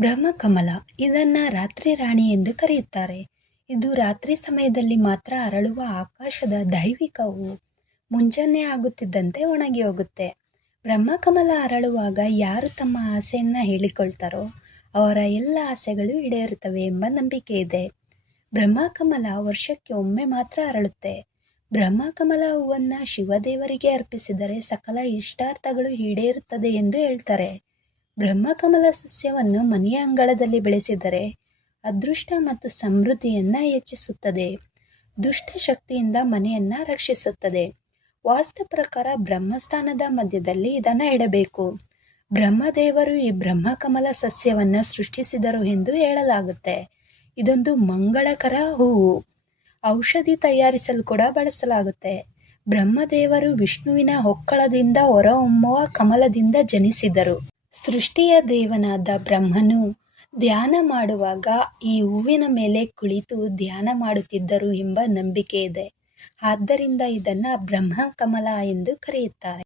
ಬ್ರಹ್ಮಕಮಲ ಇದನ್ನ ರಾತ್ರಿ ರಾಣಿ ಎಂದು ಕರೆಯುತ್ತಾರೆ. ಇದು ರಾತ್ರಿ ಸಮಯದಲ್ಲಿ ಮಾತ್ರ ಅರಳುವ ಆಕಾಶದ ದೈವಿಕ ಹೂವು. ಮುಂಜಾನೆ ಆಗುತ್ತಿದ್ದಂತೆ ಒಣಗಿ ಹೋಗುತ್ತೆ. ಬ್ರಹ್ಮಕಮಲ ಅರಳುವಾಗ ಯಾರು ತಮ್ಮ ಆಸೆಯನ್ನ ಹೇಳಿಕೊಳ್ತಾರೋ ಅವರ ಎಲ್ಲ ಆಸೆಗಳು ಈಡೇರುತ್ತವೆ ಎಂಬ ನಂಬಿಕೆ ಇದೆ. ಬ್ರಹ್ಮಕಮಲ ವರ್ಷಕ್ಕೆ ಒಮ್ಮೆ ಮಾತ್ರ ಅರಳುತ್ತೆ. ಬ್ರಹ್ಮಕಮಲ ಹೂವನ್ನ ಶಿವದೇವರಿಗೆ ಅರ್ಪಿಸಿದರೆ ಸಕಲ ಇಷ್ಟಾರ್ಥಗಳು ಈಡೇರುತ್ತದೆ ಎಂದು ಹೇಳ್ತಾರೆ. ಬ್ರಹ್ಮಕಮಲ ಸಸ್ಯವನ್ನು ಮನೆಯ ಅಂಗಳದಲ್ಲಿ ಬೆಳೆಸಿದರೆ ಅದೃಷ್ಟ ಮತ್ತು ಸಮೃದ್ಧಿಯನ್ನ ಹೆಚ್ಚಿಸುತ್ತದೆ. ದುಷ್ಟ ಶಕ್ತಿಯಿಂದ ಮನೆಯನ್ನ ರಕ್ಷಿಸುತ್ತದೆ. ವಾಸ್ತು ಪ್ರಕಾರ ಬ್ರಹ್ಮಸ್ಥಾನದ ಮಧ್ಯದಲ್ಲಿ ಇದನ್ನ ಇಡಬೇಕು. ಬ್ರಹ್ಮದೇವರು ಈ ಬ್ರಹ್ಮಕಮಲ ಸಸ್ಯವನ್ನ ಸೃಷ್ಟಿಸಿದರು ಎಂದು ಹೇಳಲಾಗುತ್ತೆ. ಇದೊಂದು ಮಂಗಳಕರ ಹೂವು. ಔಷಧಿ ತಯಾರಿಸಲು ಕೂಡ ಬಳಸಲಾಗುತ್ತೆ. ಬ್ರಹ್ಮದೇವರು ವಿಷ್ಣುವಿನ ಹೊಕ್ಕಳದಿಂದ ಹೊರಹೊಮ್ಮುವ ಕಮಲದಿಂದ ಜನಿಸಿದರು. ಸೃಷ್ಟಿಯ ದೇವನಾದ ಬ್ರಹ್ಮನು ಧ್ಯಾನ ಮಾಡುವಾಗ ಈ ಹೂವಿನ ಮೇಲೆ ಕುಳಿತು ಧ್ಯಾನ ಮಾಡುತ್ತಿದ್ದರು ಎಂಬ ನಂಬಿಕೆ ಇದೆ. ಆದ್ದರಿಂದ ಇದನ್ನ ಬ್ರಹ್ಮಕಮಲ ಎಂದು ಕರೆಯುತ್ತಾರೆ.